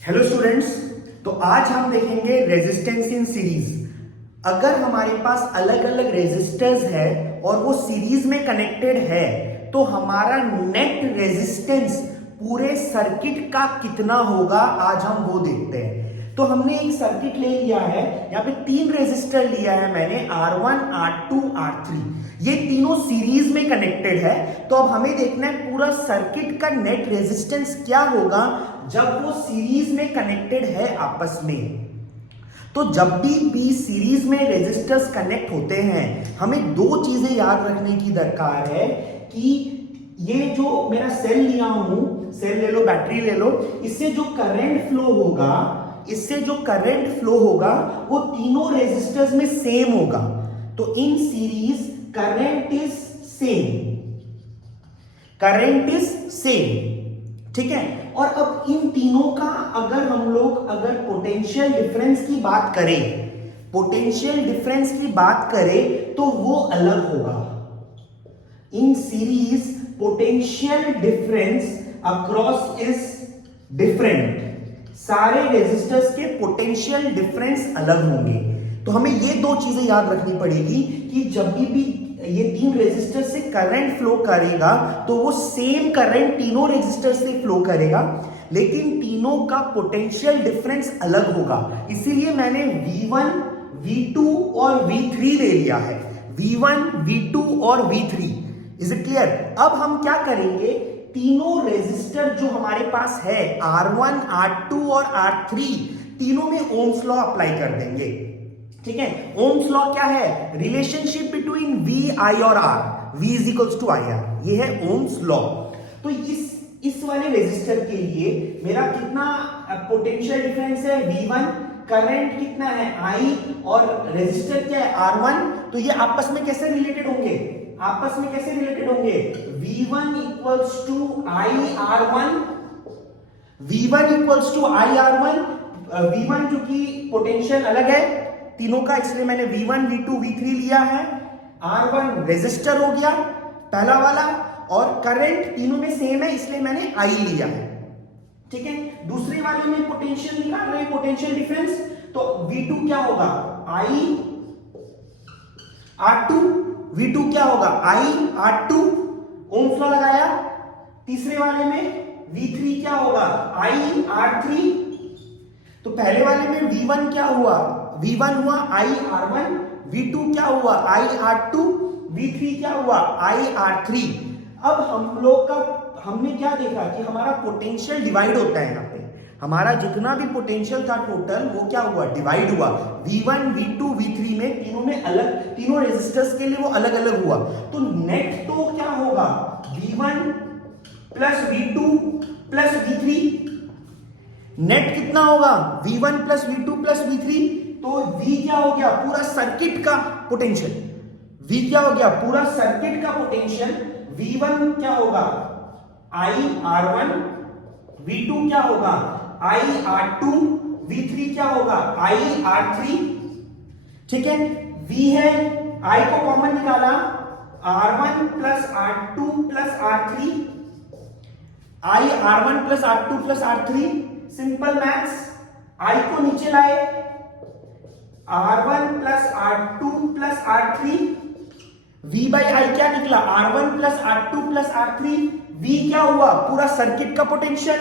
Hello students. तो आज हम देखेंगे रेजिस्टेंस इन सीरीज। अगर हमारे पास अलग अलग रेजिस्टर्स है और वो सीरीज में कनेक्टेड है तो हमारा नेट रेजिस्टेंस पूरे सर्किट का कितना होगा, आज हम वो देखते हैं। तो हमने एक सर्किट ले लिया है, यहाँ पे तीन रेजिस्टर लिया है मैंने, R1, R2, R3। ये तीनों सीरीज में कनेक्टेड है। तो अब हमें देखना है पूरा सर्किट का नेट रेजिस्टेंस क्या होगा जब वो सीरीज में कनेक्टेड है आपस में। तो जब भी सीरीज में रेजिस्टर्स कनेक्ट होते हैं, हमें दो चीजें याद रखने की दरकार है कि ये जो मेरा सेल लिया हूं, सेल ले लो, बैटरी ले लो, इससे जो करंट फ्लो होगा, वो तीनों रेजिस्टर्स में सेम होगा। तो in series current is same, ठीक है। और अब इन तीनों का अगर पोटेंशियल डिफरेंस की बात करें तो वो अलग होगा। In series potential difference across is different. सारे रेजिस्टर्स के पोटेंशियल डिफरेंस अलग होंगे। तो हमें ये दो चीजें याद रखनी पड़ेगी कि जब भी ये तीन रेजिस्टर से करंट फ्लो करेगा तो वो सेम करंट तीनों रेजिस्टर से फ्लो करेगा, लेकिन तीनों का पोटेंशियल डिफरेंस अलग होगा। इसीलिए मैंने V1, V2 और V3 ले लिया है। V1, V2 और V3। Is it clear? अब हम क्या करेंगे, तीनों रेजिस्टर जो हमारे पास है R1, R2 और R3, तीनों में ओम्स लॉ अप्लाई कर देंगे। ठीक है। ओम्स लॉ क्या है? रिलेशनशिप बिटवीन V, I और R। V is equals to I R, ये है ओम्स लॉ। तो इस वाले रेजिस्टर के लिए मेरा कितना पोटेंशियल डिफरेंस है? V1। करंट कितना है? I। और रेजिस्टर क्या है? R1। तो ये आपस में कैसे रिलेटेड होंगे? V1 equals to I R1। V1 जो कि पोटेंशियल अलग है तीनों का, इसलिए मैंने V1, V2, V3 लिया है। R1 रेजिस्टर हो गया पहला वाला, और करंट तीनों में सेम है इसलिए मैंने I लिया है। ठीक है। दूसरे वाले में पोटेंशियल निकाल रहे हैं, पोटेंशियल डिफरेंस। तो V2 क्या होगा? I R2। V2 क्या होगा? I R2। ओम्स लॉ लगाया। तीसरे वाले में V3 क्या होगा? I R3। तो पहले वाले में V1 क्या हुआ? V1 हुआ I R1। V2 क्या हुआ? I R2। V3 क्या हुआ? I R3। अब हमने क्या देखा कि हमारा पोटेंशियल डिवाइड होता है। यहाँ पे हमारा जितना भी पोटेंशियल था टोटल, वो क्या हुआ? डिवाइड हुआ। V1, V2, V3 में तीनों रेजिस्टर्स के लिए वो अलग अलग हुआ। तो नेट तो क्या होगा? V1 plus V2 plus V3। Net कितना होगा? V1 plus V2 plus V3। तो V क्या हो गया? पूरा सर्किट का पोटेंशियल। V1 क्या होगा? I R1। V2 क्या होगा? I R2। V3 क्या होगा? I R3। ठीक है। V है, I को कॉमन निकाला, R1 plus R2 plus R3। I R1 plus R2 plus R3। Simple maths. I को नीचे लाए, R1 plus R2 plus R3। V by I क्या निकला? R1 plus R2 plus R3। V क्या हुआ? पूरा सर्किट का पोटेंशियल।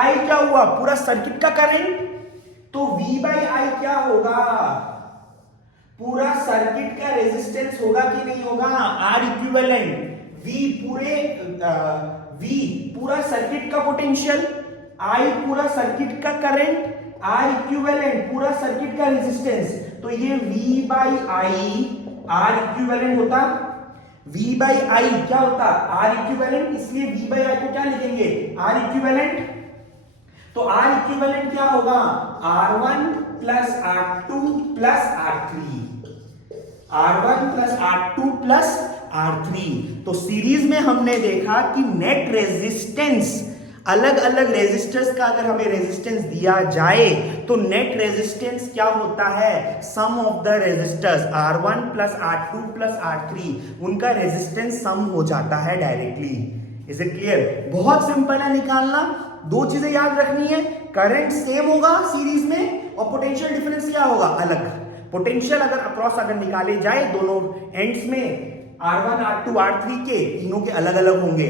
I क्या हुआ? पूरा सर्किट का करंट। तो V बाई I क्या होगा? पूरा सर्किट का रेजिस्टेंस होगा कि नहीं होगा? R equivalent. V पूरा सर्किट का पोटेंशियल, I पूरा सर्किट का करंट, R इक्विवेलेंट पूरा सर्किट का रेजिस्टेंस। तो ये V by I R equivalent होता। V बाई I क्या होता? R equivalent. इसलिए V बाई I को क्या लिखेंगे? R equivalent. तो R इक्विवेलेंट क्या होगा? R1 plus R2 plus R3। R1 plus R2 plus R3। तो सीरीज में हमने देखा कि नेट रेजिस्टेंस, अलग अलग रेजिस्टर्स का अगर हमें रेजिस्टेंस दिया जाए तो नेट रेजिस्टेंस क्या होता है? Sum of the resistors R1 plus R2 plus R3, उनका रेजिस्टेंस सम हो जाता है डायरेक्टली। Is it clear? बहुत सिंपल है निकालना। दो चीजें याद रखनी है, करंट सेम होगा सीरीज में और पोटेंशियल डिफरेंस क्या होगा, अलग। पोटेंशियल अगर अक्रॉस अगर निकाले जाए दोनों एंड्स में, R1 R2 R3 के तीनों के अलग अलग होंगे।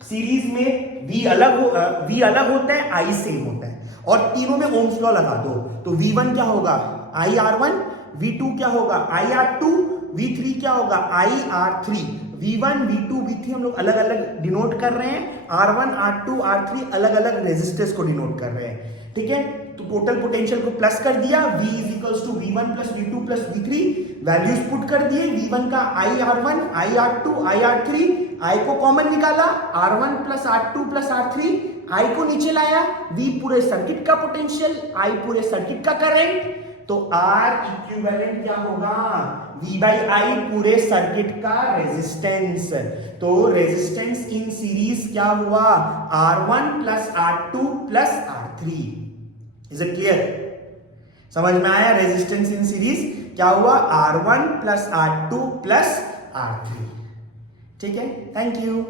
सीरीज में V अलग होता है, I सेम होता है, और तीनों में ओम्स लॉ लगा दो तो V1 क्या होगा IR1, V2 क्या होगा IR2, V3 क्या होगा IR3। V1 V2 V3 हम लोग अलग अलग डिनोट कर रहे हैं, R1 R2 R3 अलग अलग रेजिस्टेंस को डिनोट कर रहे हैं, ठीक है। तो टोटल पोटेंशियल को प्लस कर दिया, V is equals to V1 plus V2 plus V3, values put कर दिए, V1 का IR1 IR2 IR3, I को कॉमन निकाला, R1 plus R2 plus R3, I को नीचे लाया, V पूरे सर्किट का पोटेंशियल, I पूरे सर्किट का करंट, तो R इक्विवेलेंट क्या होगा V बाई I पूरे सर्किट का रेजिस्टेंस। तो रेजिस्टेंस इन सीरीज क्या हुआ R1 plus R2 plus R3। Is it clear? समझ में आया? रेजिस्टेंस इन सीरीज क्या हुआ R1 plus R2 plus R3। ठीक है, थैंक यू।